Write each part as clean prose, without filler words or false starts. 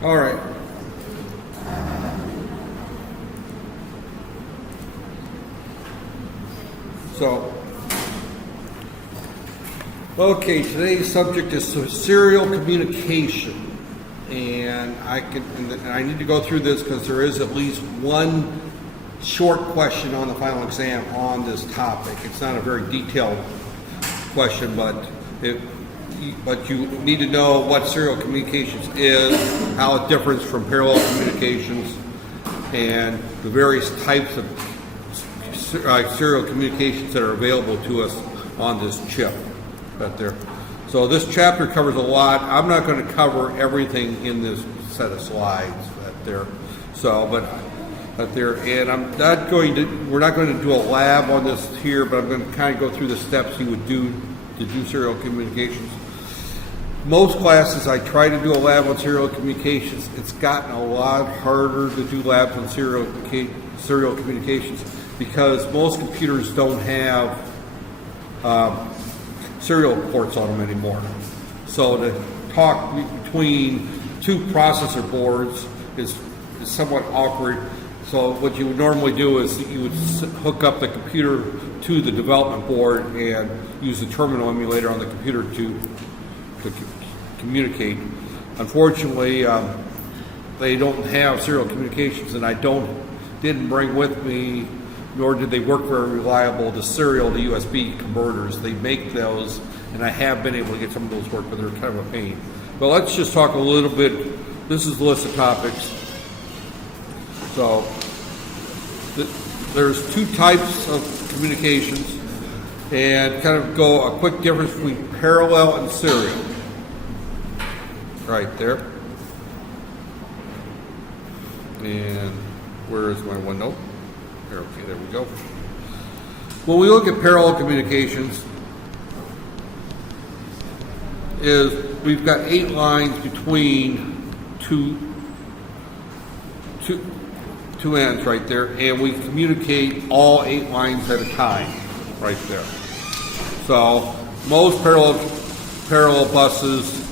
All right. So, okay, today's subject is serial communication, and I need to go through this because there is at least one short question on the final exam on this topic. It's not a very detailed question, but you need to know what serial communications is, how it differs from parallel communications, and the various types of serial communications that are available to us on this chip right there. So this chapter covers a lot. I'm not going to cover everything in this set of slides right there. So, but there, and we're not going to do a lab on this here, but I'm going to kind of go through the steps you would do to do serial communications. Most classes I try to do a lab on serial communications. It's gotten a lot harder to do labs on serial communications because most computers don't have serial ports on them anymore. So to talk between two processor boards is somewhat awkward. So what you would normally do is you would hook up the computer to the development board and use the terminal emulator on the computer to communicate. Unfortunately, they don't have serial communications, and I didn't bring with me, nor did they work very reliable, the serial to USB converters. They make those, and I have been able to get some of those work, but they're kind of a pain. But let's just talk a little bit. This is the list of topics. So there's two types of communications, and kind of go a quick difference between parallel and serial. Right there. And where is my OneNote? Okay, there we go. When we look at parallel communications, we've got 8 lines between two ends right there, and we communicate all 8 lines at a time right there. So most parallel buses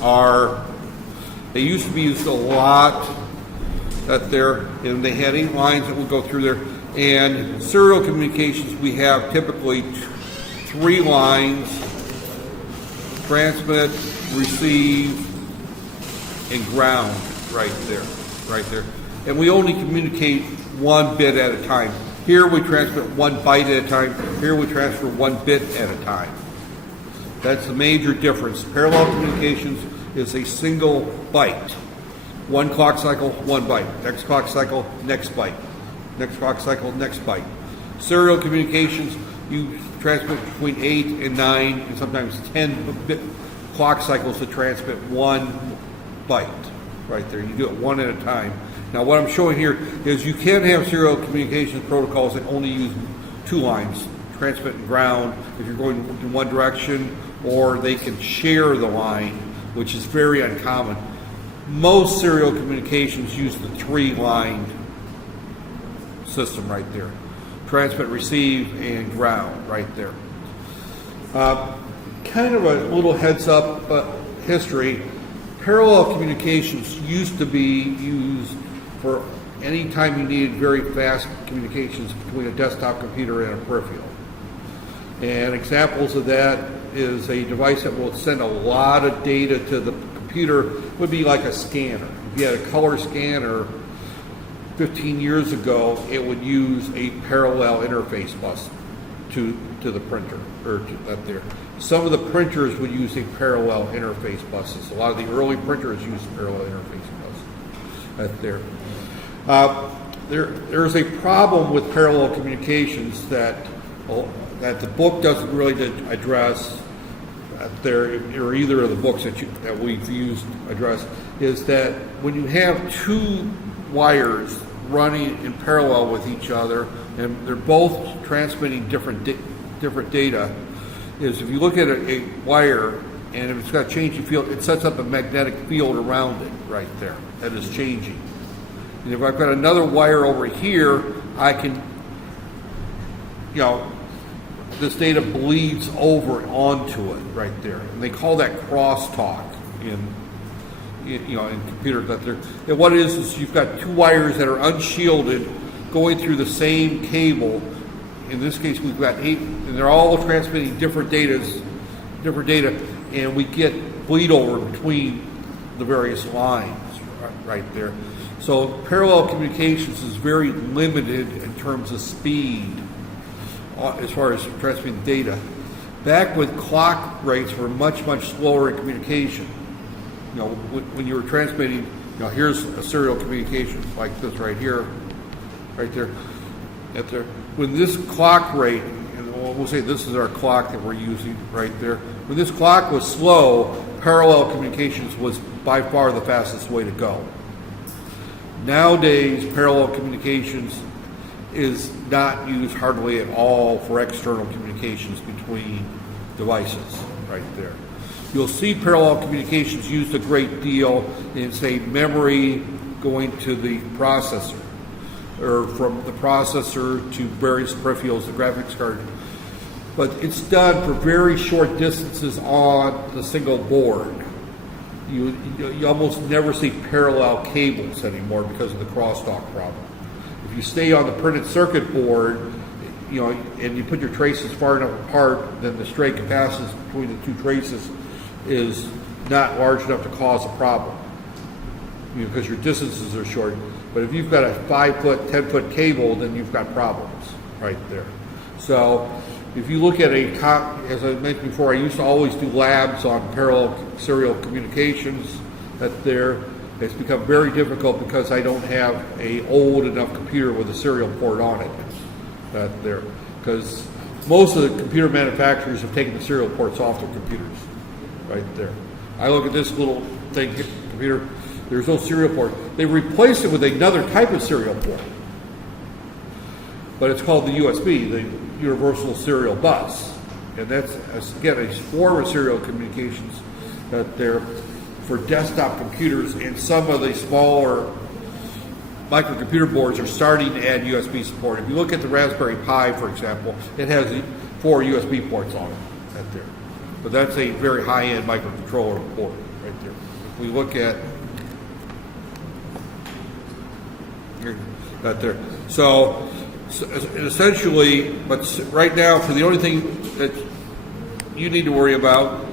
they used to be used a lot at there, and they had 8 lines that would go through there. And serial communications, we have typically 3 lines: transmit, receive, and ground right there. And we only communicate 1 bit at a time. Here we transmit 1 byte at a time. Here we transfer 1 bit at a time. That's the major difference. Parallel communications is a single byte. 1 clock cycle, 1 byte. Next clock cycle, next byte. Next clock cycle, next byte. Serial communications, you transmit between 8 and 9 and sometimes 10 bit clock cycles to transmit 1 byte right there. You do it 1 at a time. Now what I'm showing here is you can have serial communications protocols that only use 2 lines, transmit and ground, if you're going in one direction, or they can share the line, which is very uncommon. Most serial communications use the 3-line system right there. Transmit, receive, and ground right there. Kind of a little heads up history. Parallel communications used to be used for any time you needed very fast communications between a desktop computer and a peripheral. And examples of that is a device that will send a lot of data to the computer. Would be like a scanner. If you had a color scanner 15 years ago, it would use a parallel interface bus to the printer, or to up there. Some of the printers would use a parallel interface buses. A lot of the early printers used parallel interface buses up there. There's a problem with parallel communications that the book doesn't really address. Or either of the books that we've used address, is that when you have 2 wires running in parallel with each other and they're both transmitting different data, is if you look at a wire and if it's got a changing field, it sets up a magnetic field around it right there that is changing. And if I've got another wire over here, I can, this data bleeds over onto it right there. And they call that crosstalk in computers that they're. And what it is you've got two wires that are unshielded going through the same cable. In this case, we've got 8, and they're all transmitting different data, and we get bleed over between the various lines right there. So parallel communications is very limited in terms of speed as far as transmitting data. Back when clock rates were much slower in communication, when you were transmitting, here's a serial communication like this right here, right there, at there. When this clock rate, and we'll say this is our clock that we're using right there. When this clock was slow, parallel communications was by far the fastest way to go. Nowadays, parallel communications is not used hardly at all for external communications between devices right there. You'll see parallel communications used a great deal in, say, memory going to the processor, or from the processor to various peripherals, the graphics card. But it's done for very short distances on the single board. You almost never see parallel cables anymore because of the crosstalk problem. If you stay on the printed circuit board, and you put your traces far enough apart, then the stray capacitance between the two traces is not large enough to cause a problem, because your distances are short. But if you've got a 5-foot, 10-foot cable, then you've got problems right there. So if you look at as I mentioned before, I used to always do labs on parallel serial communications. It's become very difficult because I don't have a old enough computer with a serial port on it. Because most of the computer manufacturers have taken the serial ports off their computers right there. I look at this little thing, computer, there's no serial port. They replaced it with another type of serial port, but it's called the USB, the Universal Serial Bus, and that's again a form of serial communications that they're for desktop computers, and some of the smaller microcomputer boards are starting to add USB support. If you look at the Raspberry Pi, for example, it has 4 USB ports on it right there, but that's a very high-end microcontroller port right there. If we look at right there. So essentially, but right now, for the only thing that you need to worry about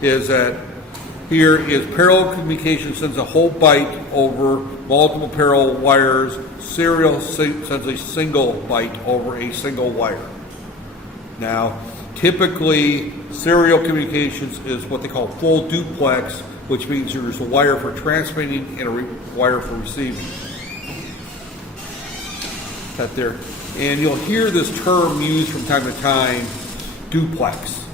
is that here is parallel communication sends a whole byte over multiple parallel wires. Serial sends a single byte over a single wire. Now, typically, serial communications is what they call full duplex, which means there's a wire for transmitting and a wire for receiving. There, and you'll hear this term used from time to time, duplex.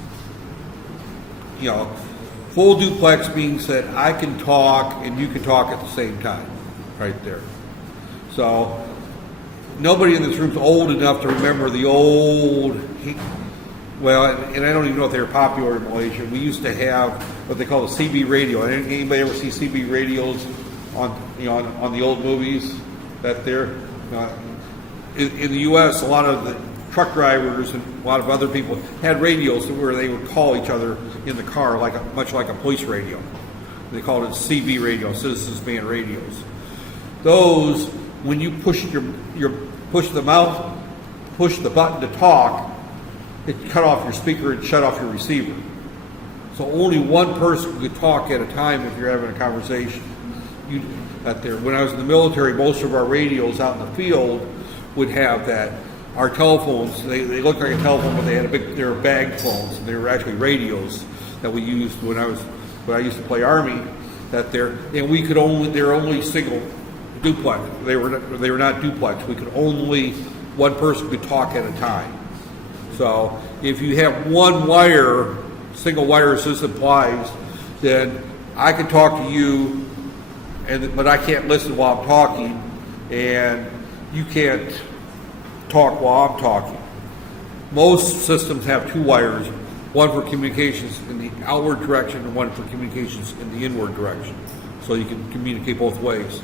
Full duplex means that I can talk and you can talk at the same time, right there. So nobody in this room is old enough to remember the old. Well, and I don't even know if they were popular in Malaysia. We used to have what they call a CB radio. Anybody ever see CB radios on the old movies? In the U.S., a lot of the truck drivers and a lot of other people had radios where they would call each other in the car, much like a police radio. They called it CB radio, citizens band radios. Those, when you push push the button to talk, it cut off your speaker and shut off your receiver. So only one person could talk at a time if you're having a conversation. When I was in the military, most of our radios out in the field would have that. Our telephones, they looked like a telephone, but they were bag phones, and they were actually radios that we used when I used to play Army. And we could they're only single duplex. They were not duplex. One person could talk at a time. So if you have one wire, single wire as this implies, then I can talk to you, but I can't listen while I'm talking, and you can't talk while I'm talking. Most systems have 2 wires, one for communications in the outward direction and one for communications in the inward direction. So you can communicate both ways.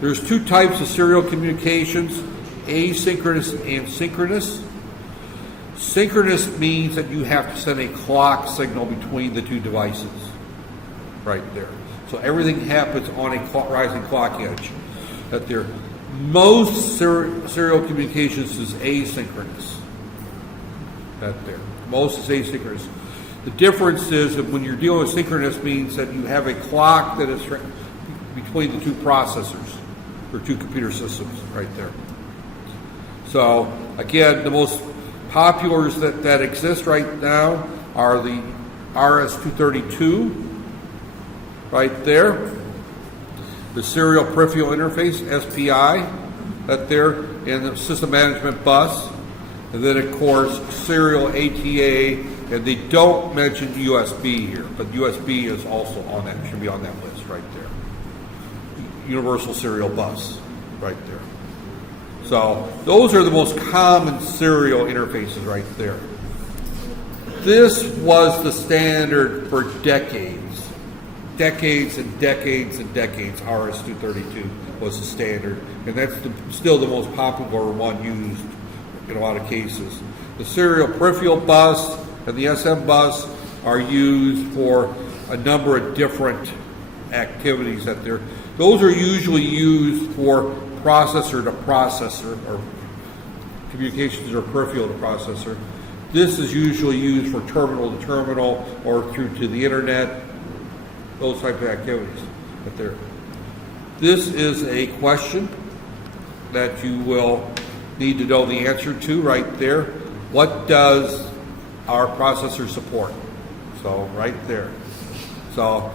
There's 2 types of serial communications, asynchronous and synchronous. Synchronous means that you have to send a clock signal between the 2 devices, right there. So everything happens on a rising clock edge. That there, most serial communications is asynchronous. That there, most is asynchronous. The difference is that when you're dealing with synchronous means that you have a clock that is between the two processors or two computer systems right there. So again, the most populars that exist right now are the RS-232 right there, the serial peripheral interface, SPI, that there, and the system management bus, and then of course serial ATA, and they don't mention USB here, but USB is also on that, should be on that list right there. Universal serial bus right there. So those are the most common serial interfaces right there. This was the standard for decades. Decades and decades and decades, RS-232 was the standard, and that's still the most popular one used in a lot of cases. The serial peripheral bus and the SM bus are used for a number of different activities that those are usually used for processor to processor or communications or peripheral to processor. This is usually used for terminal to terminal or through to the internet, those type of activities. But this is a question that you will need to know the answer to right there. What does our processor support? So right there. So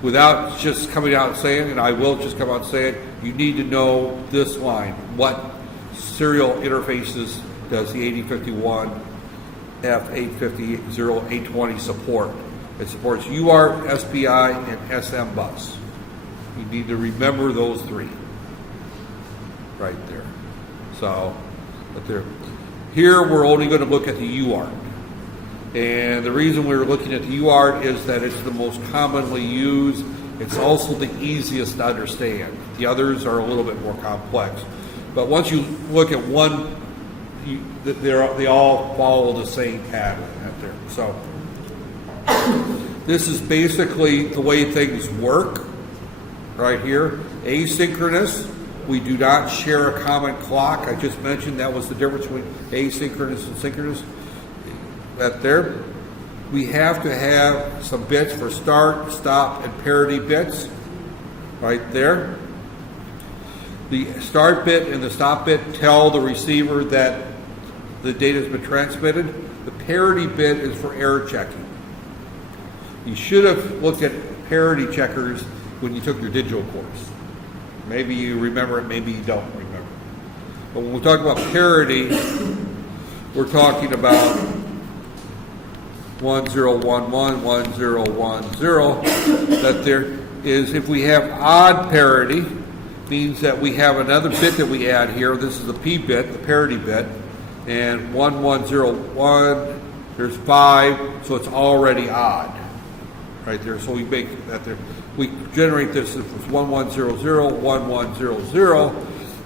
without just coming out and saying, and I will just come out and say it, you need to know this line. What serial interfaces does the 8051 F850-0820 support? It supports UART, SPI, and SM bus. You need to remember those three right there. So, here we're only going to look at the UART. And the reason we're looking at the UART is that it's the most commonly used. It's also the easiest to understand. The others are a little bit more complex. But once you look at one, they all follow the same pattern out there. So this is basically the way things work right here. Asynchronous, we do not share a common clock. I just mentioned that was the difference between asynchronous and synchronous. That there, we have to have some bits for start, stop, and parity bits right there. The start bit and the stop bit tell the receiver that the data has been transmitted. The parity bit is for error checking. You should have looked at parity checkers when you took your digital course. Maybe you remember it, maybe you don't remember. But when we talk about parity, we're talking about 1011, 1010. That there is, if we have odd parity, means that we have another bit that we add here. This is the P bit, the parity bit, and 1101. There's 5, so it's already odd, right there. So we make that there. We generate this if it's 1100, 1100.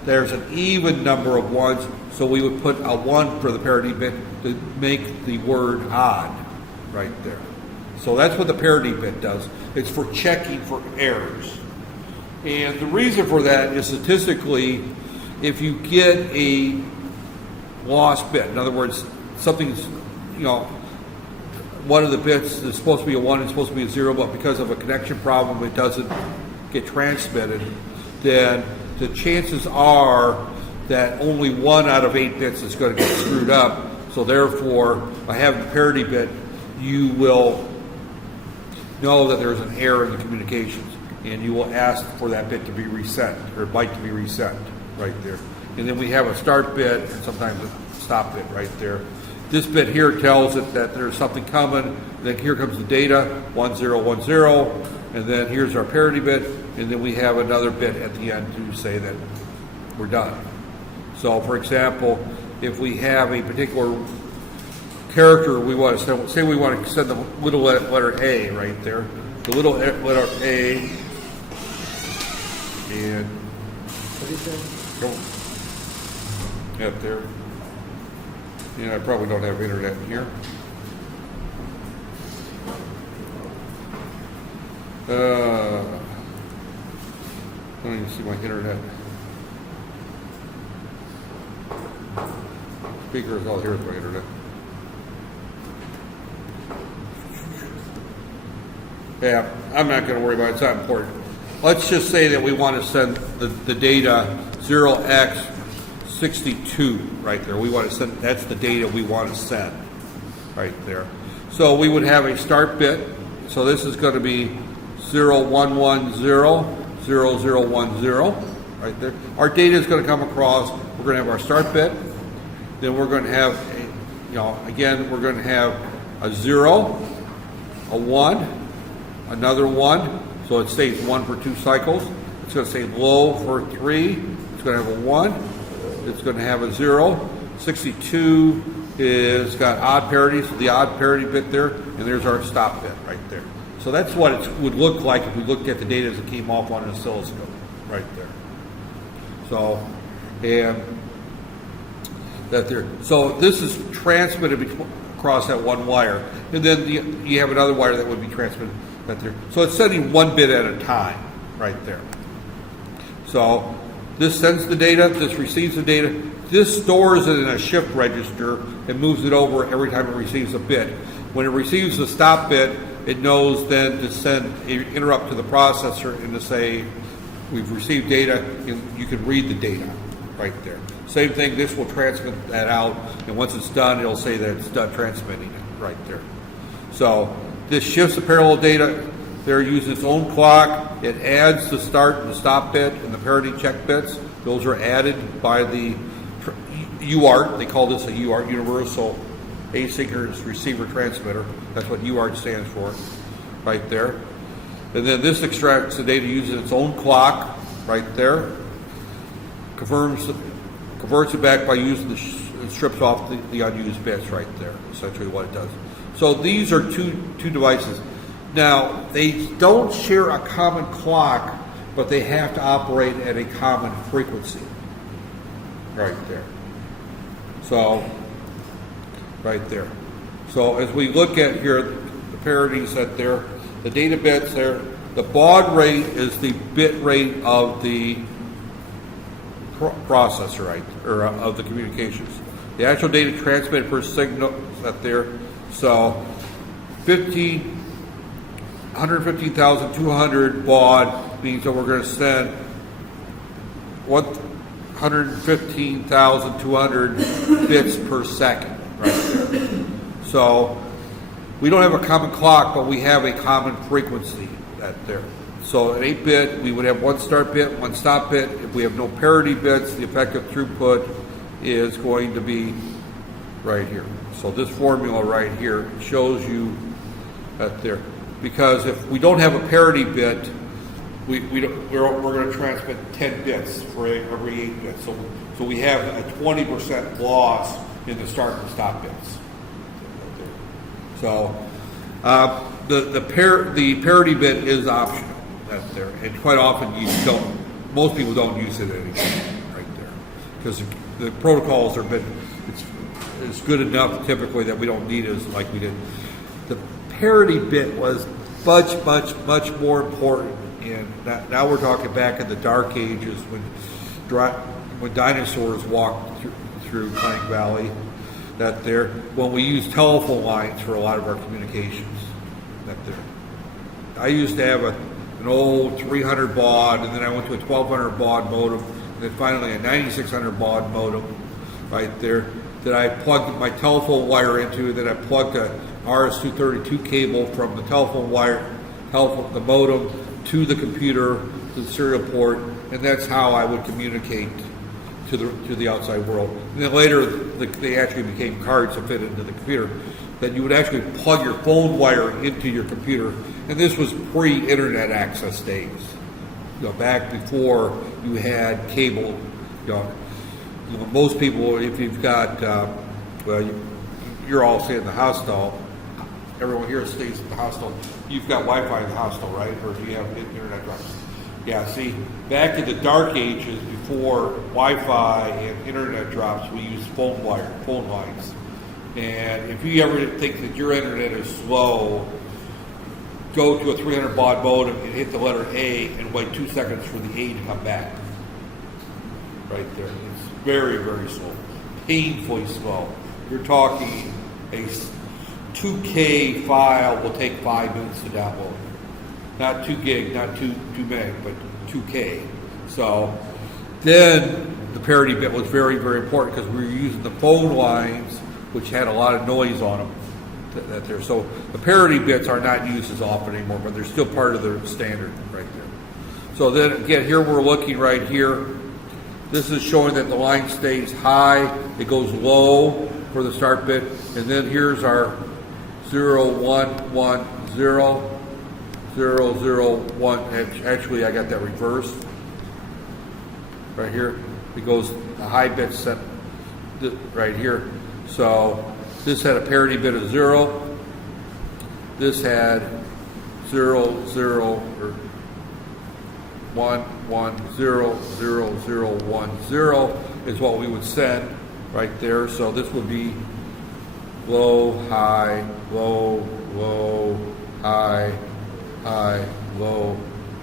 There's an even number of ones, so we would put a 1 for the parity bit to make the word odd. Right there. So that's what the parity bit does. It's for checking for errors. And the reason for that is statistically, if you get a lost bit, in other words, something's, one of the bits is supposed to be a 1, it's supposed to be a 0, but because of a connection problem, it doesn't get transmitted, then the chances are that only 1 out of 8 bits is going to get screwed up. So therefore, by having the parity bit, you will know that there's an error in the communications, and you will ask for that bit to be reset, or byte to be reset right there. And then we have a start bit and sometimes a stop bit right there. This bit here tells it that there's something coming. Then here comes the data, 1010, and then here's our parity bit, and then we have another bit at the end to say that we're done. So for example, if we have a particular character we want to send, say we want to send the little letter A right there, the little letter A, and what do you say? Up there. And I probably don't have internet here. I don't even see my internet. Speakers, oh, here's my internet. Yeah, I'm not going to worry about it. It's not important. Let's just say that we want to send the data 0x62 right there. We want to send, that's the data we want to send right there. So we would have a start bit. So this is going to be 01100010 right there. Our data is going to come across. We're going to have our start bit. Then we're going to have, again, we're going to have a 0, a 1, another 1, so it stays 1 for 2 cycles. It's going to stay low for 3. It's going to have a 1. It's going to have a 0. 62 is got odd parity, so the odd parity bit there, and there's our stop bit right there. So that's what it would look like if we looked at the data as it came off on an oscilloscope right there. So, and that there. So this is transmitted across that one wire, and then you have another wire that would be transmitted right there. So it's sending 1 bit at a time right there. So this sends the data, this receives the data, this stores it in a shift register and moves it over every time it receives a bit. When it receives the stop bit, it knows then to send an interrupt to the processor and to say, we've received data, and you can read the data right there. Same thing, this will transmit that out, and once it's done, it'll say that it's done transmitting it right there. So this shifts the parallel data. There uses its own clock. It adds the start and the stop bit and the parity check bits. Those are added by the UART. They call this a UART, Universal Asynchronous Receiver Transmitter. That's what UART stands for right there. And then this extracts the data using its own clock right there. Converts it back by using it strips off the unused bits right there, essentially what it does. So these are two devices. Now, they don't share a common clock, but they have to operate at a common frequency right there. So, right there. So as we look at here, the parities that there, the data bits there, the baud rate is the bit rate of the processor, right, or of the communications. The actual data transmitted per signal that there. So 115,200 baud means that we're going to send 115,200 bits per second, right there. So we don't have a common clock, but we have a common frequency that there. So an 8-bit, we would have 1 start bit, 1 stop bit. If we have no parity bits, the effective throughput is going to be right here. So this formula right here shows you that there. Because if we don't have a parity bit, we're going to transmit 10 bits for every 8 bits. So we have a 20% loss in the start and stop bits. So the parity bit is optional. That's there, and quite often most people don't use it anymore right there, because the protocols are it's good enough typically that we don't need it like we did. The parity bit was much more important, and now we're talking back in the dark ages when dinosaurs walked through Plank Valley. That there, when we used telephone lines for a lot of our communications. That there, I used to have an old 300 baud, and then I went to a 1200 baud modem, and then finally a 9600 baud modem right there that I plugged my telephone wire into, and then I plugged a RS-232 cable from the telephone wire, the modem, to the computer, to the serial port, and that's how I would communicate to the outside world. And then later, they actually became cards that fit into the computer. That you would actually plug your phone wire into your computer, and this was pre-internet access days. Back before you had cable. Most people, if you've got, you're all staying in the hostel. Everyone here stays in the hostel. You've got Wi-Fi in the hostel, right? Or do you have internet drops? Yeah, see, back in the dark ages, before Wi-Fi and internet drops, we used phone lines. And if you ever think that your internet is slow, go to a 300 baud modem and hit the letter A and wait 2 seconds for the A to come back. Right there. It's very, very slow. Painfully slow. You're talking a 2K file will take 5 minutes to download. Not 2 gig, not 2 meg, but 2K. So then the parity bit was very, very important because we were using the phone lines, which had a lot of noise on them. So the parity bits are not used as often anymore, but they're still part of the standard right there. So then again, here we're looking right here. This is showing that the line stays high. It goes low for the start bit. And then here's our 0, 1, 1, 0, 0, 0, 1. Actually, I got that reversed. Right here. It goes, the high bit set right here. So this had a parity bit of 0. This had 0, 0, or 1, 1, 0, 0, 0, 1, 0 is what we would send right there. So this would be low, high, low, low, high, high, low,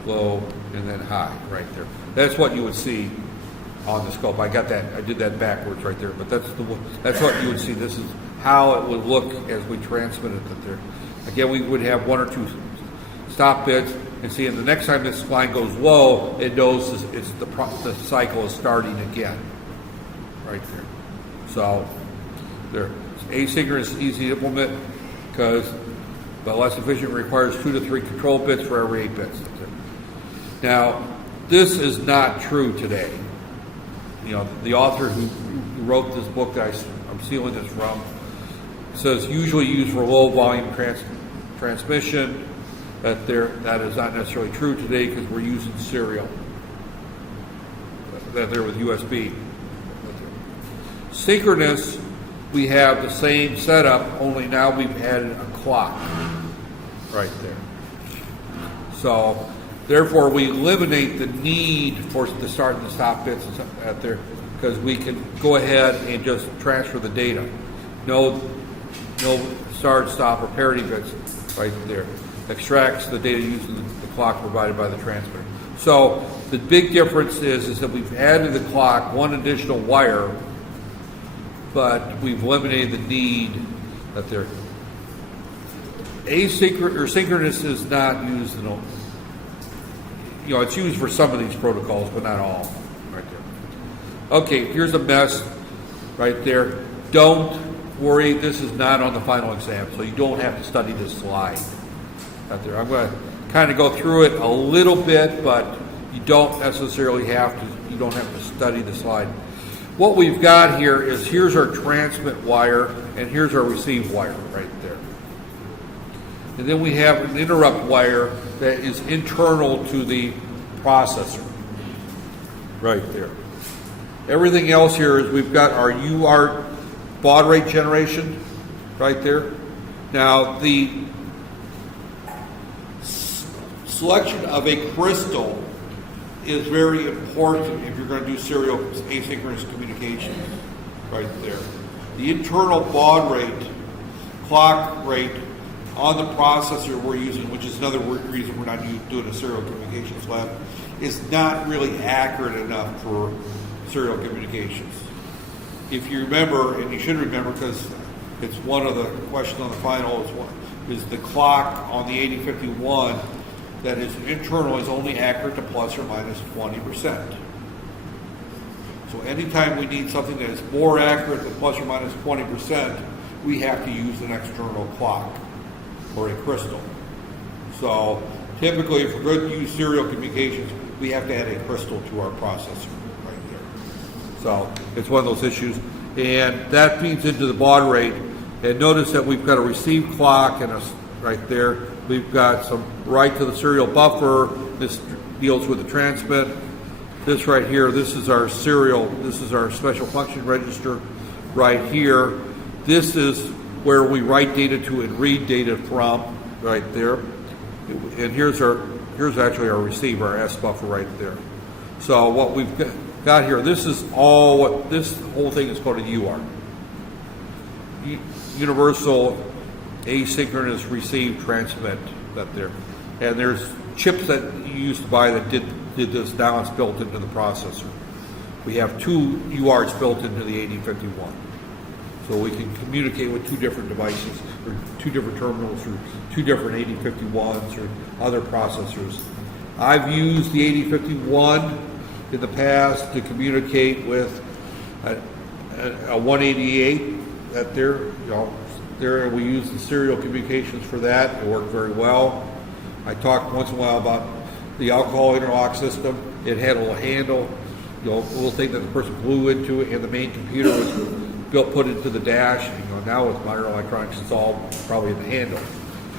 low, and then high right there. That's what you would see on the scope. I got that. I did that backwards right there, but that's what you would see. This is how it would look as we transmitted it there. Again, we would have 1 or 2 stop bits, and see, and the next time this line goes low, it knows it's the cycle is starting again, right there. So there, asynchronous is easy to implement because, but less efficient, requires 2 to 3 control bits for every 8 bits. Now, this is not true today. You know, the author who wrote this book that I'm stealing this from says usually used for low volume transmission. That is not necessarily true today because we're using serial. That there with USB. Synchronous, we have the same setup, only now we've added a clock right there. So therefore, we eliminate the need for the start and the stop bits out there because we can go ahead and just transfer the data. No start, stop, or parity bits right there. Extracts the data using the clock provided by the transmitter. So the big difference is that we've added the clock, 1 additional wire, but we've eliminated the need that there. Asynchronous or synchronous is not used in all. You know, it's used for some of these protocols, but not all. Right there. Okay, here's a mess right there. Don't worry, this is not on the final exam, so you don't have to study this slide out there. I'm going to kind of go through it a little bit, but you don't necessarily have to. You don't have to study the slide. What we've got here is here's our transmit wire, and here's our receive wire right there. And then we have an interrupt wire that is internal to the processor, right there. Everything else here is we've got our UART baud rate generation, right there. Now the selection of a crystal is very important if you're going to do serial asynchronous communication, right there. The internal baud rate, clock rate, on the processor we're using, which is another reason we're not doing a serial communications lab, is not really accurate enough for serial communications. If you remember, and you should remember because it's one of the questions on the final, is the clock on the 8051 that is internal is only accurate to plus or minus 20%. So anytime we need something that is more accurate than plus or minus 20%, we have to use an external clock or a crystal. So typically, if we're going to use serial communications, we have to add a crystal to our processor right there. So it's one of those issues, and that feeds into the baud rate. And notice that we've got a receive clock and right there. We've got some right to the serial buffer. This deals with the transmit. This right here, this is our serial. This is our special function register right here. This is where we write data to and read data from right there. And here's actually our receiver, our S buffer right there. So what we've got here, this is all what this whole thing is called a UART. Universal Asynchronous Receive Transmit that there. And there's chips that you used to buy that did this. Now it's built into the processor. We have 2 UARTs built into the 8051. So we can communicate with 2 different devices, or 2 different terminals, or 2 different 8051s, or other processors. I've used the 8051 in the past to communicate with a 188 that there we use the serial communications for that. It worked very well. I talked once in a while about the alcohol interlock system. It had a little little thing that the person blew into it, and the main computer was put into the dash. And, now with modern electronics, it's all probably in the handle.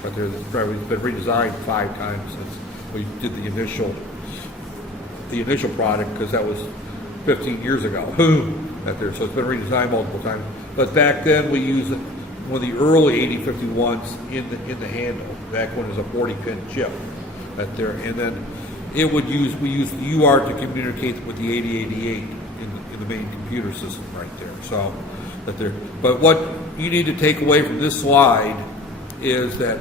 But it's been redesigned 5 times since we did the initial product, because that was 15 years ago. So it's been redesigned multiple times. But back then we used one of the early 8051s in the handle. Back when it was a 40-pin chip. And then we used the UART to communicate with the 8088 in the main computer system right there. So but what you need to take away from this slide is that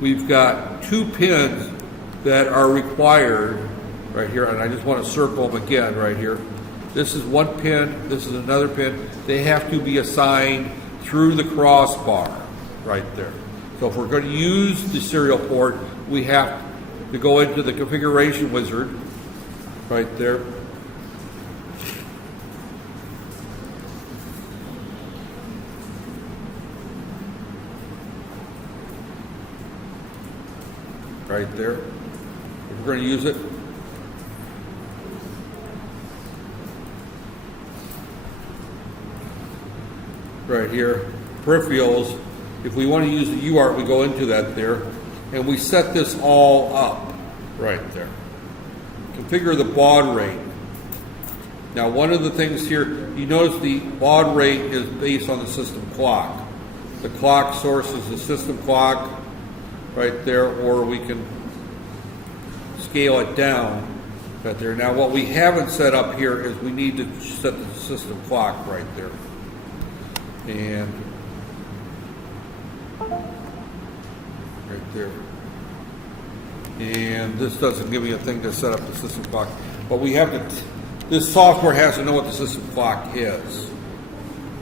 we've got 2 pins that are required right here, and I just want to circle them again right here. This is 1 pin, this is another pin. They have to be assigned through the crossbar right there. So if we're going to use the serial port, we have to go into the configuration wizard right there. Right there. If we're going to use it, right here, peripherals. If we want to use the UART, we go into that there, and we set this all up right there. Configure the baud rate. Now, one of the things here, you notice the baud rate is based on the system clock. The clock source is the system clock right there, or we can scale it down right there. Now, what we haven't set up here is we need to set the system clock right there. And right there. And this doesn't give me a thing to set up the system clock. But we have to, this software has to know what the system clock is.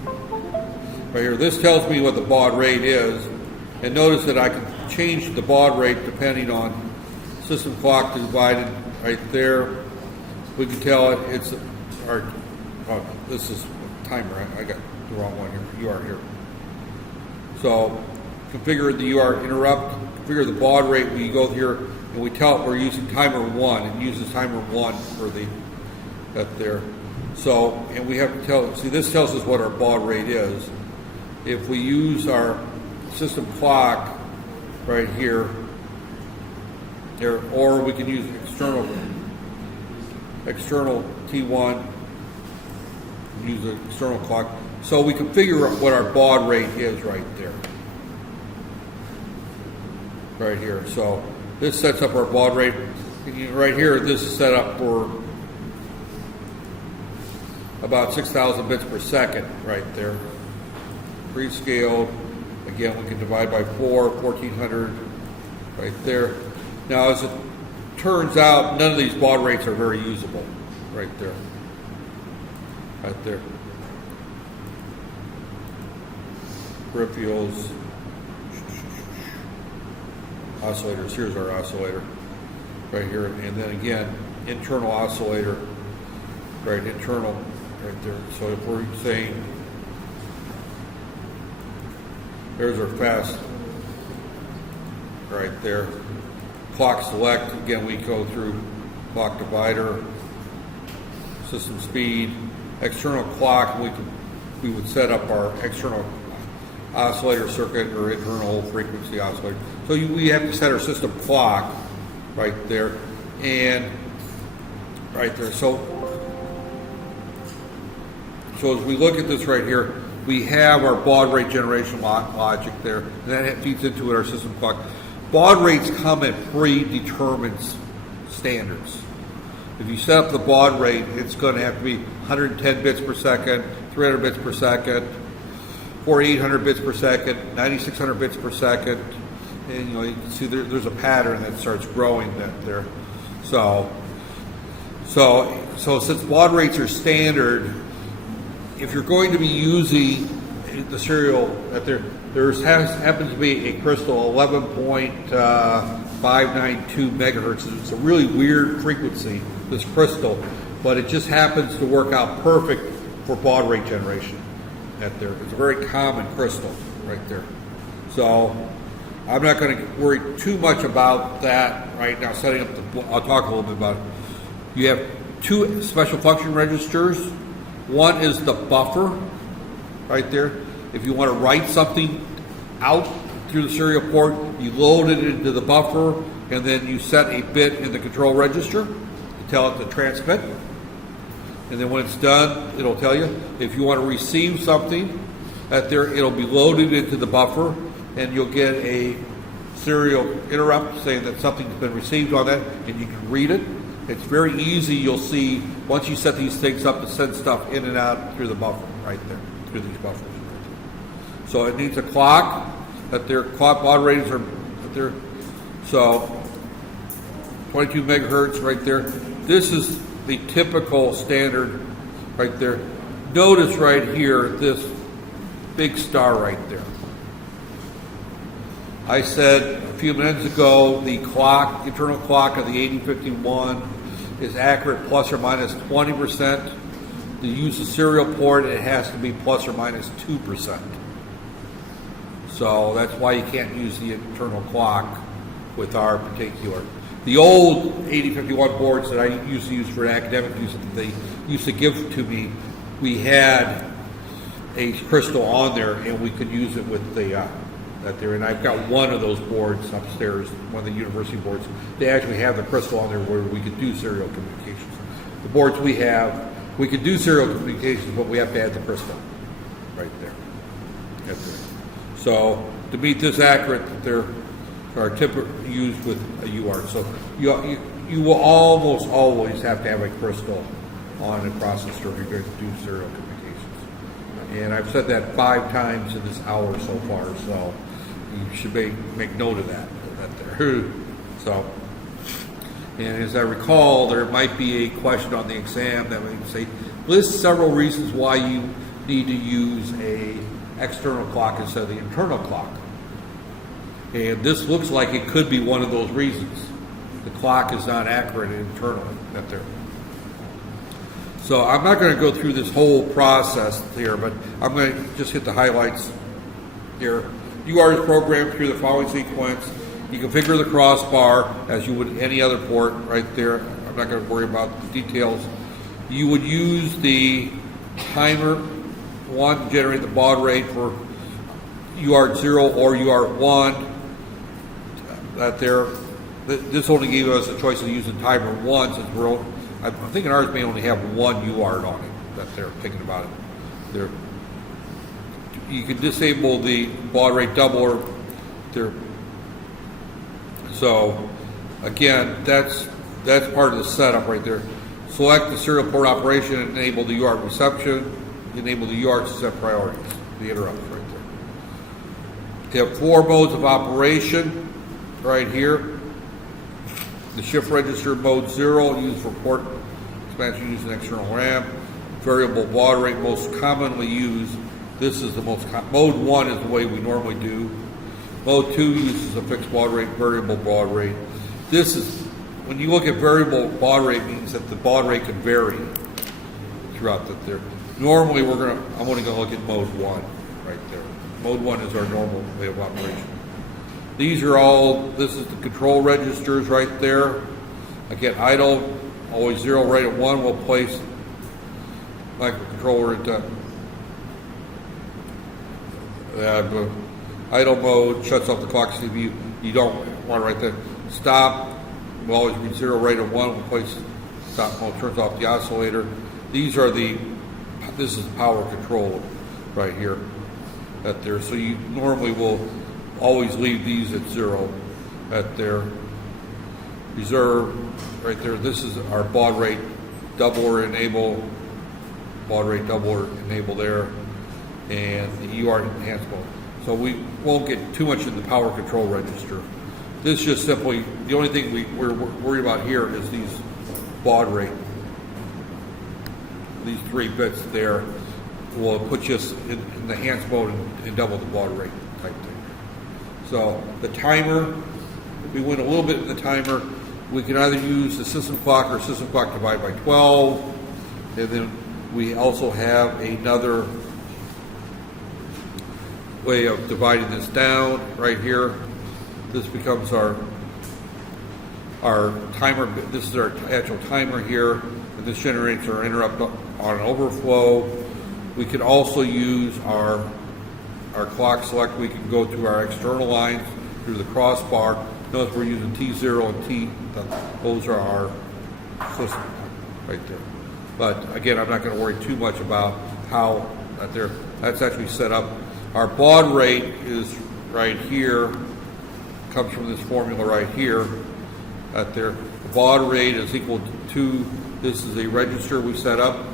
Right here, this tells me what the baud rate is. And notice that I can change the baud rate depending on system clock divided right there. We can tell it, it's our, this is timer, I got the wrong one here, UART here. So configure the UART interrupt, configure the baud rate. We go here and we tell it we're using timer 1, and uses timer 1 for that there. So, and we have to tell, see, this tells us what our baud rate is. If we use our system clock right here, or we can use external T1, use an external clock. So we configure what our baud rate is right there. Right here. So this sets up our baud rate. Right here, this is set up for about 6,000 bits per second right there. Prescaled. Again, we can divide by 4, 1,400 right there. Now, as it turns out, none of these baud rates are very usable right there. Right there. Peripherals. Oscillators. Here's our oscillator right here. And then again, internal oscillator. Right, internal right there. So if we're saying, there's our fast right there. Clock select, again, we go through clock divider, system speed, external clock. We would set up our external oscillator circuit or internal frequency oscillator. So we have to set our system clock right there, and right there. So as we look at this right here, we have our baud rate generation logic there, and that feeds into our system clock. Baud rates come at predetermined standards. If you set up the baud rate, it's going to have to be 110 bits per second, 300 bits per second, 4,800 bits per second, 9,600 bits per second, And you can see there's a pattern that starts growing there. So since baud rates are standard, if you're going to be using the serial that there happens to be a crystal 11.592 megahertz. It's a really weird frequency, this crystal, but it just happens to work out perfect for baud rate generation. It's a very common crystal right there. So I'm not going to worry too much about that right now. Setting up I'll talk a little bit about it. You have two special function registers. One is the buffer right there. If you want to write something out through the serial port, you load it into the buffer, and then you set a bit in the control register to tell it to transmit. And then when it's done, it'll tell you. If you want to receive something, it'll be loaded into the buffer, and you'll get a serial interrupt saying that something's been received on that, and you can read it. It's very easy. You'll see once you set these things up to send stuff in and out through the buffer right there, through these buffers. So it needs a clock. Clock baud rates are there. So 22 megahertz right there. This is the typical standard right there. Notice right here this big star right there. I said a few minutes ago the internal clock of the 8051 is accurate plus or minus 20%. To use the serial port, it has to be plus or minus 2%. So that's why you can't use the internal clock with our particular. The old 8051 boards that I used to use for academic use, that they used to give to me, we had a crystal on there, and we could use it with the that there. And I've got one of those boards upstairs, one of the university boards. They actually have the crystal on there where we could do serial communications. The boards we have, we could do serial communications, but we have to add the crystal right there. So to meet this accurate, they're typically used with a UART. So you will almost always have to have a crystal on a processor if you're going to do serial communications. And I've said that 5 times in this hour so far, so you should make note of that there. So, and as I recall, there might be a question on the exam that would say, list several reasons why you need to use a external clock instead of the internal clock. And this looks like it could be one of those reasons. The clock is not accurate internally up there. So I'm not going to go through this whole process here, but I'm going to just hit the highlights here. UART is programmed through the following sequence. You configure the crossbar as you would any other port right there. I'm not going to worry about the details. You would use the timer 1 to generate the baud rate for UART 0 or UART 1. This only gave us a choice of using timer 1 since I'm thinking ours may only have 1 UART on it. That they're thinking about it. You can disable the baud rate doubler. So again, that's part of the setup right there. Select the serial port operation and enable the UART reception. Enable the UART to set priorities. The interrupt right there. You have 4 modes of operation right here. The shift register mode 0 used for port expansion using external RAM. Variable baud rate most commonly used. This is the most mode 1 is the way we normally do. Mode 2 uses a fixed baud rate, variable baud rate. This is when you look at variable baud rate, means that the baud rate can vary throughout there. Normally I'm only going to look at mode 1 right there. Mode 1 is our normal way of operation. This is the control registers right there. Again, idle, always 0 right at 1. We'll place microcontroller at idle mode, shuts off the clock CPU. You don't want to write that. Stop, will always be 0 right at 1. We'll place stop mode, turns off the oscillator. This is power control right here. So you normally will always leave these at 0 at their reserve right there. This is our baud rate doubler enable, baud rate doubler enable there, and the UART enhanced mode. So we won't get too much in the power control register. This just simply, the only thing we're worried about here is these baud rate. These 3 bits there will put you in the enhanced mode and double the baud rate type thing. So the timer, we went a little bit in the timer. We can either use the system clock or system clock divided by 12. And then we also have another way of dividing this down right here. This becomes our timer. This is our actual timer here, and this generates our interrupt on an overflow. We can also use our clock select. We can go to our external lines through the crossbar. Notice we're using T0 and T. Those are our system right there. But again, I'm not going to worry too much about how that's actually set up. Our baud rate is right here. Comes from this formula right here. The baud rate is equal to, this is a register we set up.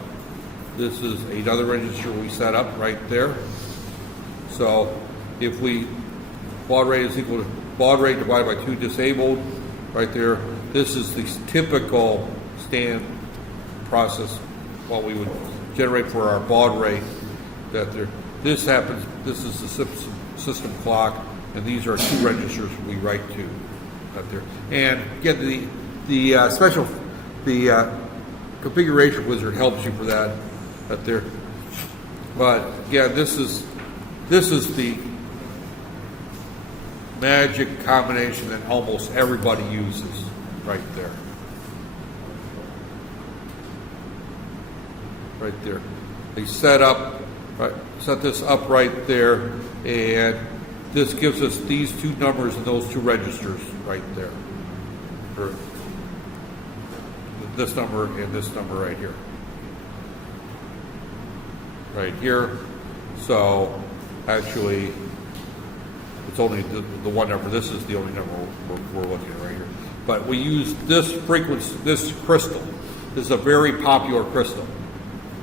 This is another register we set up right there. So if baud rate is equal to baud rate divided by 2 disabled, right there. This is the typical stand process, what we would generate for our baud rate. This happens, this is the system clock, and these are 2 registers we write to out there. And again, the configuration wizard helps you for that out there. But again, this is the magic combination that almost everybody uses right there. Right there. They set this up right there, and this gives us these 2 numbers and those 2 registers right there. Or this number and this number right here. Right here. So actually, it's only the one number. This is the only number we're looking at right here. But we use this frequency, this crystal. This is a very popular crystal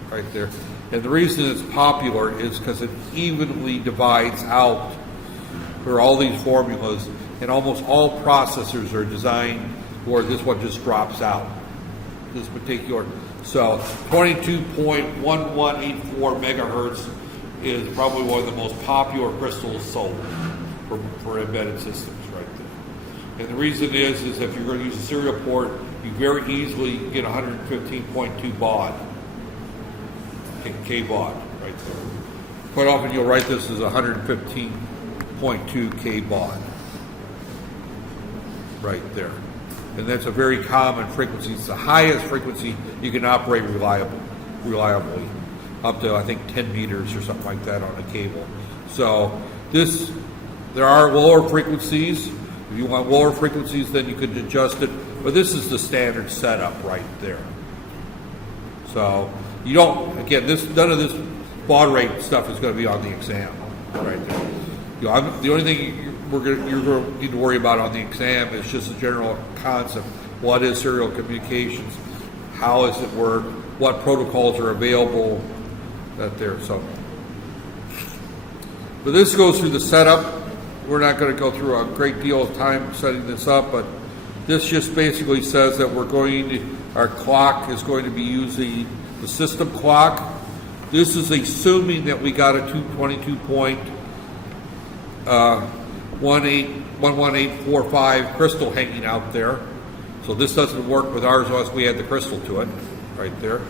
right there. And the reason it's popular is because it evenly divides out for all these formulas, and almost all processors are designed where this one just drops out. This particular. So 22.1184 megahertz is probably one of the most popular crystals sold for embedded systems right there. And the reason is if you're going to use a serial port, you very easily get 115.2 baud. K baud right there. Quite often you'll write this as 115.2 K baud right there. And that's a very common frequency. It's the highest frequency you can operate reliably, up to I think 10 meters or something like that on a cable. So there are lower frequencies. If you want lower frequencies, then you could adjust it. But this is the standard setup right there. So you don't, again, none of this baud rate stuff is going to be on the exam right there. The only thing you're going to need to worry about on the exam is just a general concept. What is serial communications? How does it work? What protocols are available out there? So, but this goes through the setup. We're not going to go through a great deal of time setting this up, but this just basically says that our clock is going to be using the system clock. This is assuming that we got a 222.11.845 crystal hanging out there. So this doesn't work with ours unless we add the crystal to it, right there.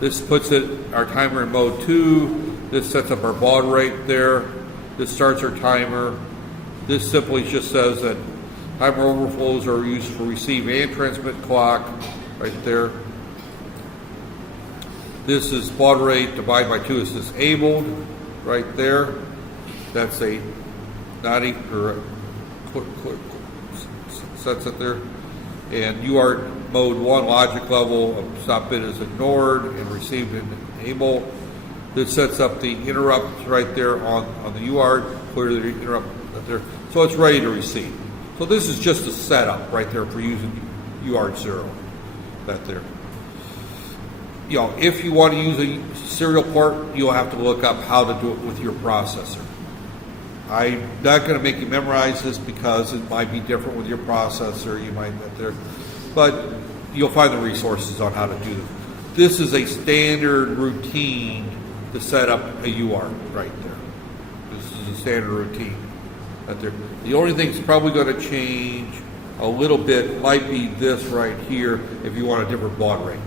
This puts our timer in mode 2. This sets up our baud rate there. This starts our timer. This simply just says that timer overflows are used for receive and transmit clock, right there. This is baud rate divided by 2 is disabled, right there. That's a sets it there. And UART mode 1 logic level of stop bit is ignored and received and enable. This sets up the interrupt right there on the UART, clear the interrupt right there. So it's ready to receive. So this is just a setup right there for using UART 0. That there. If you want to use a serial port, you'll have to look up how to do it with your processor. I'm not going to make you memorize this because it might be different with your processor. You might get there, but you'll find the resources on how to do this. This is a standard routine to set up a UART right there. This is a standard routine right there. The only thing that's probably going to change a little bit might be this right here if you want a different baud rate.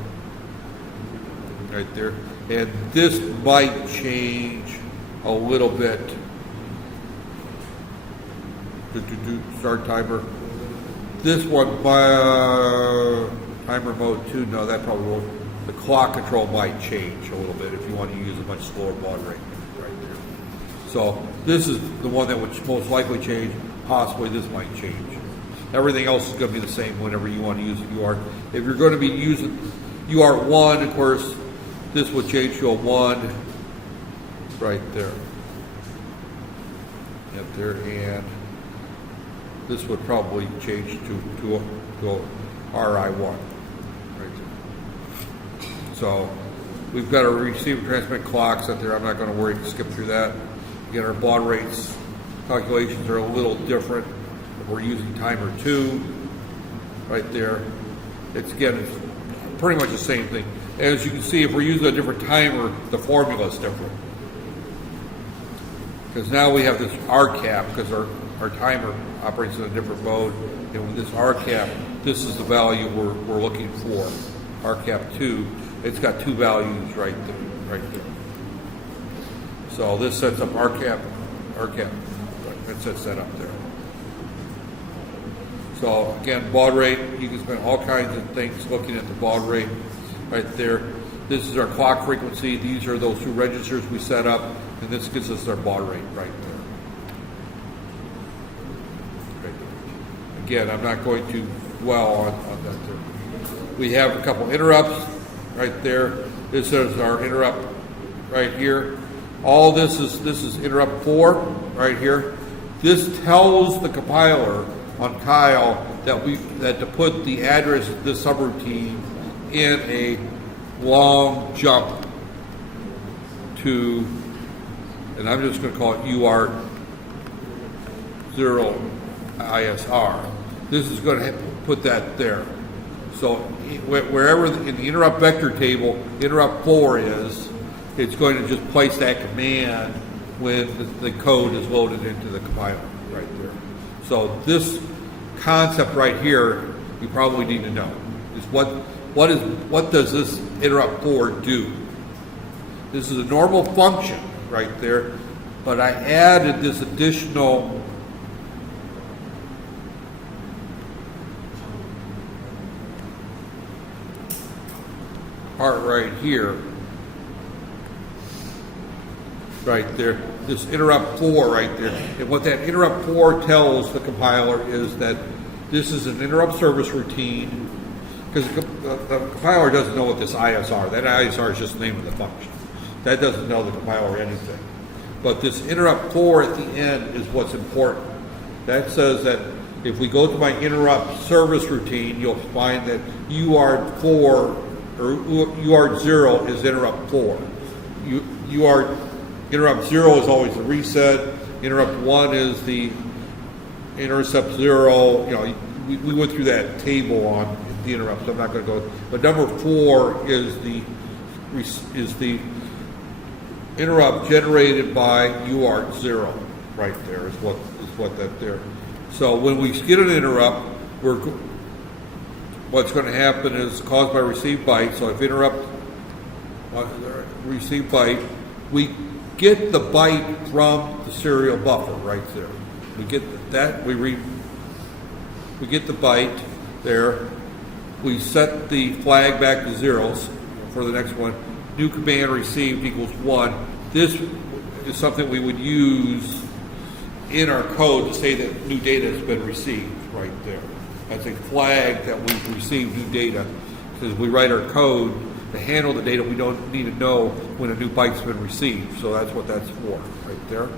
Right there. And this might change a little bit. Start timer. This one, timer mode 2, no, that probably won't. The clock control might change a little bit if you want to use a much slower baud rate right there. So this is the one that would most likely change. Possibly this might change. Everything else is going to be the same whenever you want to use a UART. If you're going to be using UART 1, of course, this would change to a 1 right there. Up there, and this would probably change to a RI1 right there. So we've got our receive and transmit clocks up there. I'm not going to worry to skip through that. Again, our baud rates calculations are a little different. We're using timer 2 right there. It's pretty much the same thing. As you can see, if we're using a different timer, the formula is different. Because now we have this RCAP, because our timer operates in a different mode. And with this RCAP, this is the value we're looking for. RCAP 2, it's got 2 values right there. So this sets up RCAP, it sets that up there. So again, baud rate, you can spend all kinds of things looking at the baud rate right there. This is our clock frequency. These are those 2 registers we set up, and this gives us our baud rate right there. Again, I'm not going to dwell on that there. We have a couple interrupts right there. This is our interrupt right here. All this is interrupt 4 right here. This tells the compiler on Kyle that to put the address of this subroutine in a long jump to, and I'm just going to call it UART 0 ISR. This is going to put that there. So wherever in the interrupt vector table interrupt 4 is, it's going to just place that command when the code is loaded into the compiler right there. So this concept right here, you probably need to know, is what does this interrupt 4 do? This is a normal function right there, but I added this additional part right here, right there, this interrupt 4 right there. And what that interrupt 4 tells the compiler is that this is an interrupt service routine, because the compiler doesn't know what this ISR, that ISR is just the name of the function. That doesn't know the compiler anything. But this interrupt 4 at the end is what's important. That says that if we go to my interrupt service routine, you'll find that UART 4 or UART 0 is interrupt 4. Interrupt 0 is always the reset. Interrupt 1 is the intercept 0. You know, we went through that table on the interrupts. I'm not going to go. But number 4 is the interrupt generated by UART 0. Right there is what that there. So when we get an interrupt, what's going to happen is caused by received byte. So if interrupt received byte, we get the byte from the serial buffer right there. We get that, we get the byte there. We set the flag back to zeros for the next one. New command received equals 1. This is something we would use in our code to say that new data has been received right there. That's a flag that we've received new data, because we write our code to handle the data. We don't need to know when a new byte's been received. So that's what that's for right there.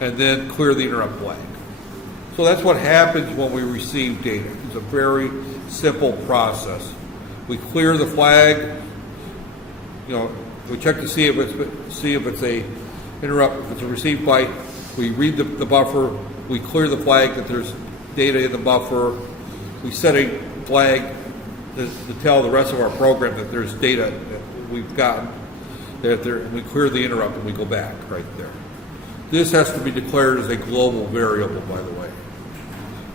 And then clear the interrupt flag. So that's what happens when we receive data. It's a very simple process. We clear the flag. You know, we check to see if it's a interrupt, if it's a received byte. We read the buffer, we clear the flag that there's data in the buffer, we set a flag to tell the rest of our program that there's data that we've gotten, we clear the interrupt and we go back right there. This has to be declared as a global variable, by the way.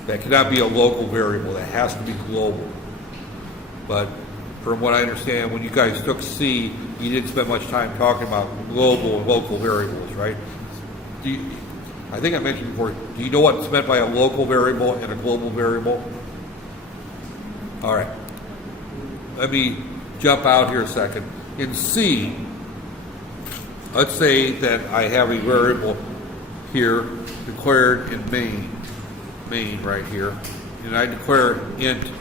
That cannot be a local variable, that has to be global. But from what I understand, when you guys took C, you didn't spend much time talking about global and local variables, right? I think I mentioned before, do you know what's meant by a local variable and a global variable? All right. Let me jump out here a second. In C, let's say that I have a variable here declared in main right here, and I declare int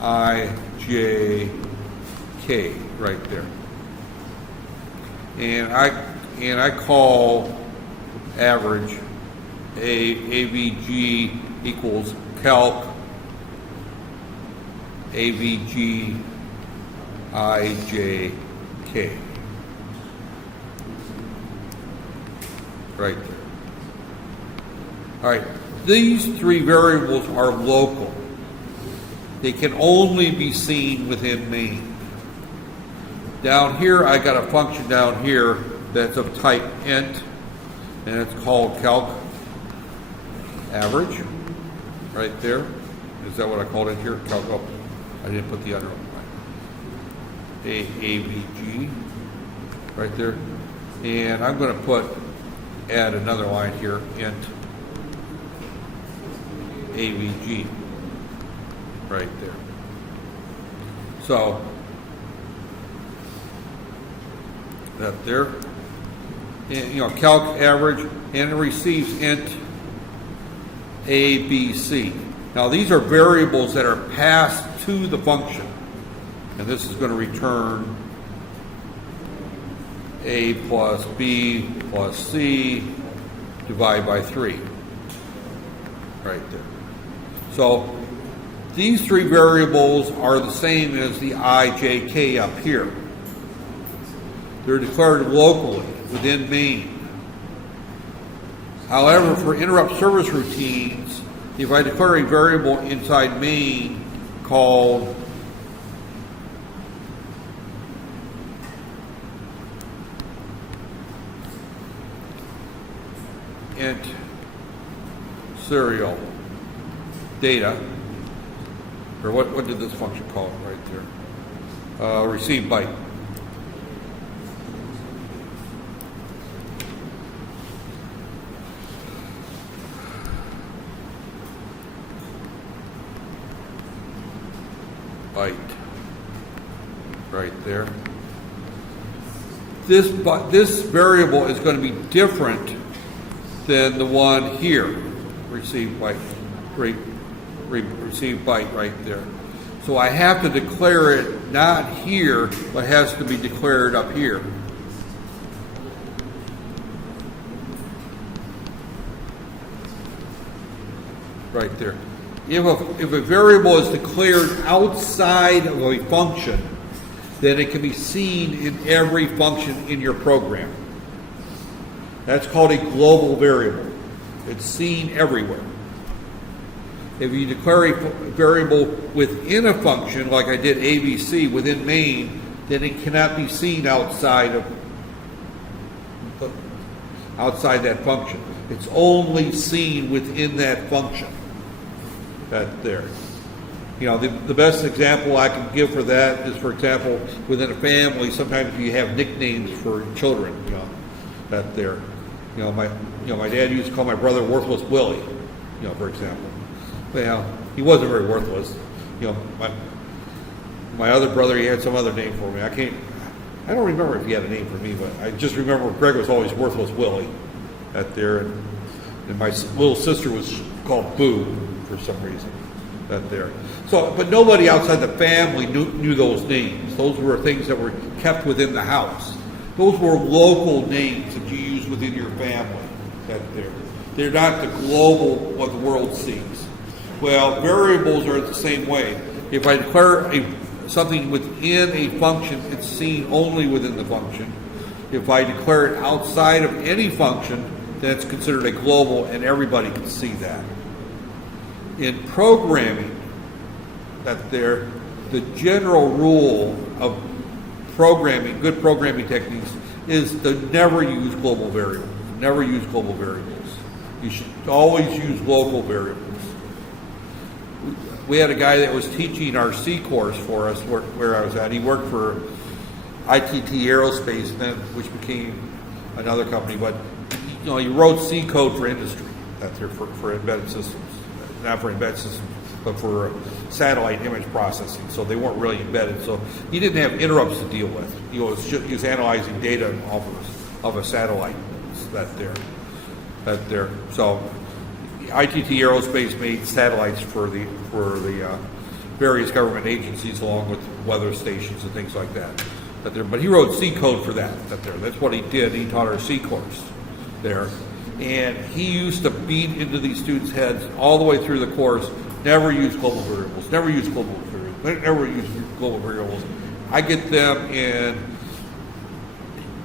I, J, K right there. And I call average AVG equals calc AVG IJK. Right there. All right, these three variables are local. They can only be seen within main. Down here, I got a function down here that's of type int, and it's called calc average, right there. Is that what I called it here? Calc, oh, I didn't put the other AVG right there. And I'm going to add another line here, int AVG right there. So that there, and, calc average, and it receives int ABC. Now these are variables that are passed to the function, and this is going to return A plus B plus C divided by 3 right there. So these three variables are the same as the IJK up here. They're declared locally within main. However, for interrupt service routines, if I declare a variable inside main called int serial data, or what did this function call it right there? Receive byte. Byte. Right there. This variable is going to be different than the one here. Receive byte. Receive byte right there. So I have to declare it not here, but has to be declared up here. Right there. If a variable is declared outside of a function, then it can be seen in every function in your program. That's called a global variable. It's seen everywhere. If you declare a variable within a function, like I did ABC within main, then it cannot be seen outside that function. It's only seen within that function. That there. The best example I can give for that is, for example, within a family, sometimes you have nicknames for children. That there. My dad used to call my brother Worthless Willie. For example. Well, he wasn't very worthless. My other brother, he had some other name for me. I don't remember if he had a name for me, but I just remember Greg was always Worthless Willie. That there, and my little sister was called Boo for some reason. That there. So, but nobody outside the family knew those names. Those were things that were kept within the house. Those were local names that you use within your family. That there. They're not the global, what the world sees. Well, variables are the same way. If I declare something within a function, it's seen only within the function. If I declare it outside of any function, that's considered a global, and everybody can see that. In programming, the general rule of programming, good programming techniques, is to never use global variables. Never use global variables. You should always use local variables. We had a guy that was teaching our C course for us where I was at. He worked for ITT Aerospace, and then, which became another company, but he wrote C code for industry, for embedded systems. Not for embedded systems, but for satellite image processing. So they weren't really embedded. So he didn't have interrupts to deal with. He was analyzing data of a satellite So ITT Aerospace made satellites for the various government agencies, along with weather stations and things like that. But he wrote C code for that. That's what he did. He taught our C course there. And he used to beat into these students' heads all the way through the course, never use global variables, never use global variables, never use global variables. I get them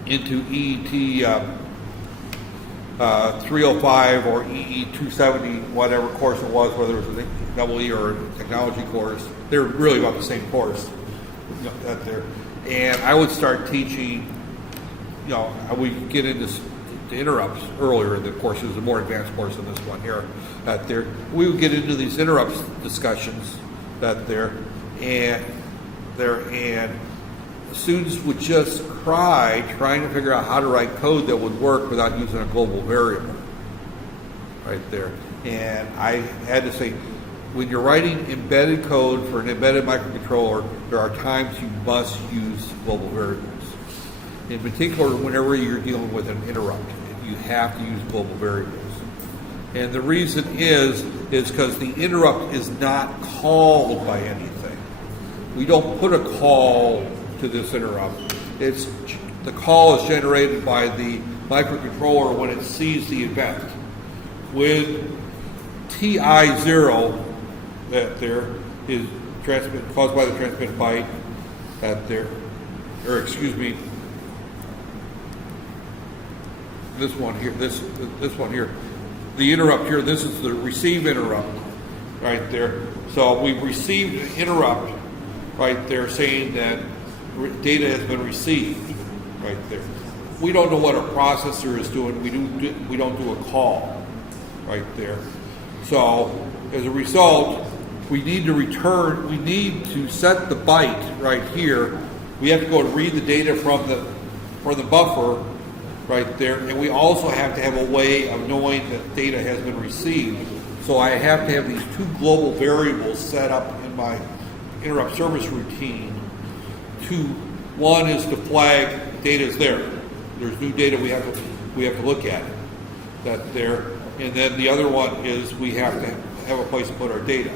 into EET 305 or EE 270, whatever course it was, whether it was an EE or a technology course. They're really about the same course. And I would start teaching, I would get into the interrupts earlier in the course. It was a more advanced course than this one here. We would get into these interrupts discussions and students would just cry trying to figure out how to write code that would work without using a global variable right there. And I had to say, when you're writing embedded code for an embedded microcontroller, there are times you must use global variables. In particular, whenever you're dealing with an interrupt, you have to use global variables. And the reason is because the interrupt is not called by anything. We don't put a call to this interrupt. The call is generated by the microcontroller when it sees the event. When TI0 is caused by the transmit byte this one here, the interrupt here, this is the receive interrupt right there. So we've received an interrupt right there saying that data has been received right there. We don't know what a processor is doing. We don't do a call right there. So as a result, we need to set the byte right here. We have to go and read the data from the buffer right there, and we also have to have a way of knowing that data has been received. So I have to have these two global variables set up in my interrupt service routine. One is to flag data is there. There's new data we have to look at and then the other one is we have to have a place to put our data.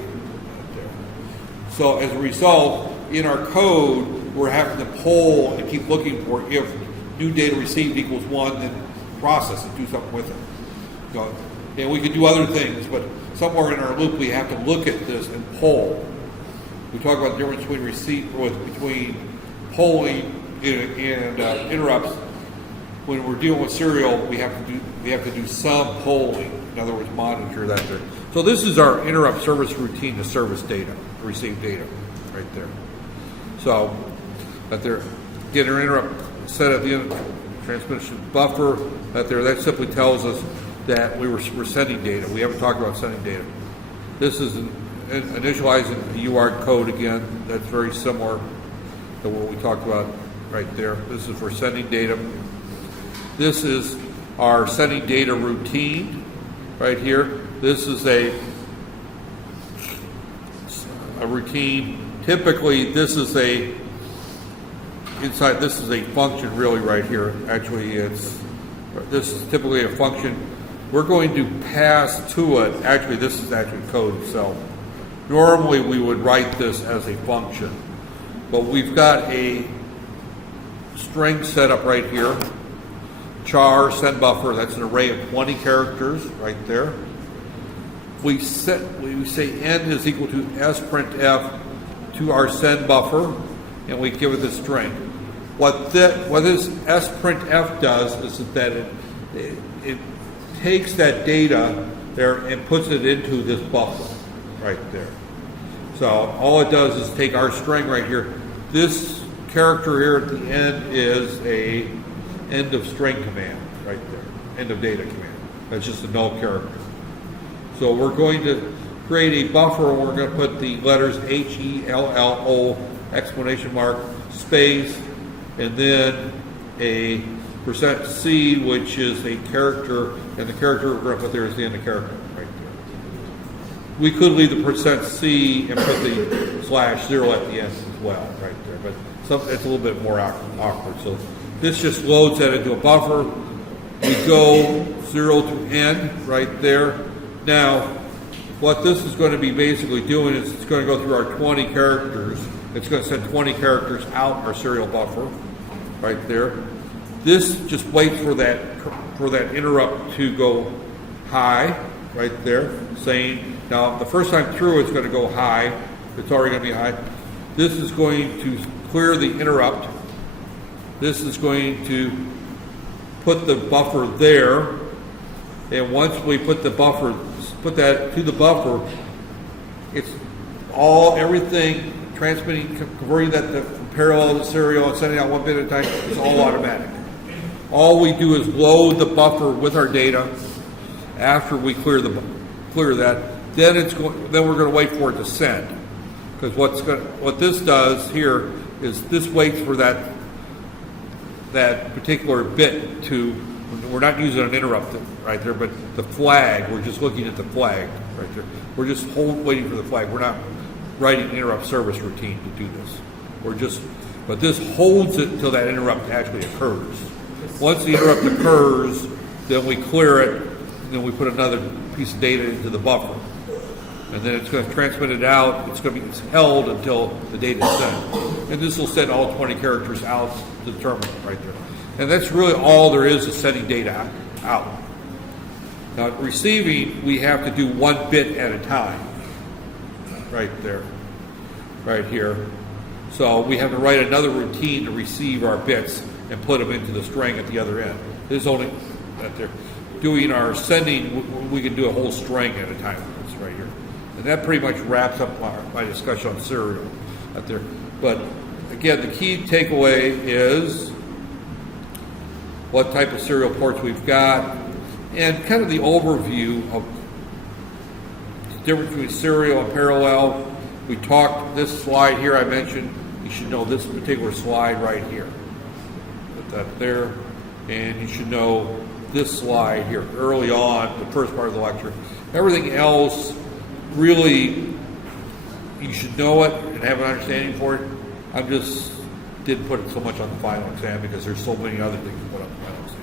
So as a result, in our code, we're having to poll and keep looking for if new data received equals 1, then process it, do something with it. And we could do other things, but somewhere in our loop we have to look at this and poll. We talk about the difference between polling and interrupts. When we're dealing with serial, we have to do some polling. In other words, monitor that there. So this is our interrupt service routine to service data, to receive data, right there. So get our interrupt set at the end of the transmission buffer. That simply tells us that we're sending data. We haven't talked about sending data. This is initializing the UART code again. That's very similar to what we talked about right there. This is for sending data. This is our sending data routine right here. This is a routine. Typically, this is a function really right here. Actually, this is typically a function. We're going to pass to it. Actually, this is actually code itself. Normally, we would write this as a function, but we've got a string set up right here. Char send buffer. That's an array of 20 characters right there. We say n is equal to sprintf to our send buffer, and we give it the string. What this sprintf does is that it takes that data there and puts it into this buffer right there. So all it does is take our string right here. This character here at the end is a end of string command right there, end of data command. That's just a null character. So we're going to create a buffer, and we're going to put the letters HELLO exclamation mark space, and then a %C, which is a character, and the character we're going to put there is the end of character right there. We could leave the %C and put the /0 at the end as well right there, but it's a little bit more awkward. So this just loads that into a buffer. We go 0 to n right there. Now, what this is going to be basically doing is it's going to go through our 20 characters. It's going to send 20 characters out our serial buffer right there. This just waits for that interrupt to go high right there, saying, now the first time through it's going to go high. It's already going to be high. This is going to clear the interrupt. This is going to put the buffer there, and once we put that to the buffer, it's everything transmitting, converting that from parallel to serial and sending out one bit at a time. It's all automatic. All we do is load the buffer with our data. After we clear that, then we're going to wait for it to send, because what this does here is this waits for that particular bit to. We're not using an interrupt right there, but the flag, we're just looking at the flag right there. We're just waiting for the flag. We're not writing an interrupt service routine to do this. But this holds it until that interrupt actually occurs. Once the interrupt occurs, then we clear it, and then we put another piece of data into the buffer. And then it's going to transmit it out. It's going to be held until the data is sent. And this will send all 20 characters out to the terminal right there. And that's really all there is sending data out. Now, receiving, we have to do one bit at a time. Right there. Right here. So we have to write another routine to receive our bits and put them into the string at the other end. This is only right there. Doing our sending, we can do a whole string at a time. That's right here. And that pretty much wraps up my discussion on serial out there. But again, the key takeaway is what type of serial ports we've got, and kind of the overview of the difference between serial and parallel. We talked this slide here, I mentioned, you should know this particular slide right here. Put that there, and you should know this slide here early on, the first part of the lecture. Everything else, really, you should know it and have an understanding for it. I just didn't put it so much on the final exam because there's so many other things to put on the final exam.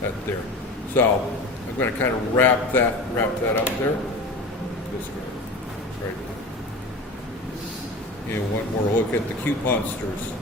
That there. So I'm going to kind of wrap that up there. This right. And one more look at the cute monsters.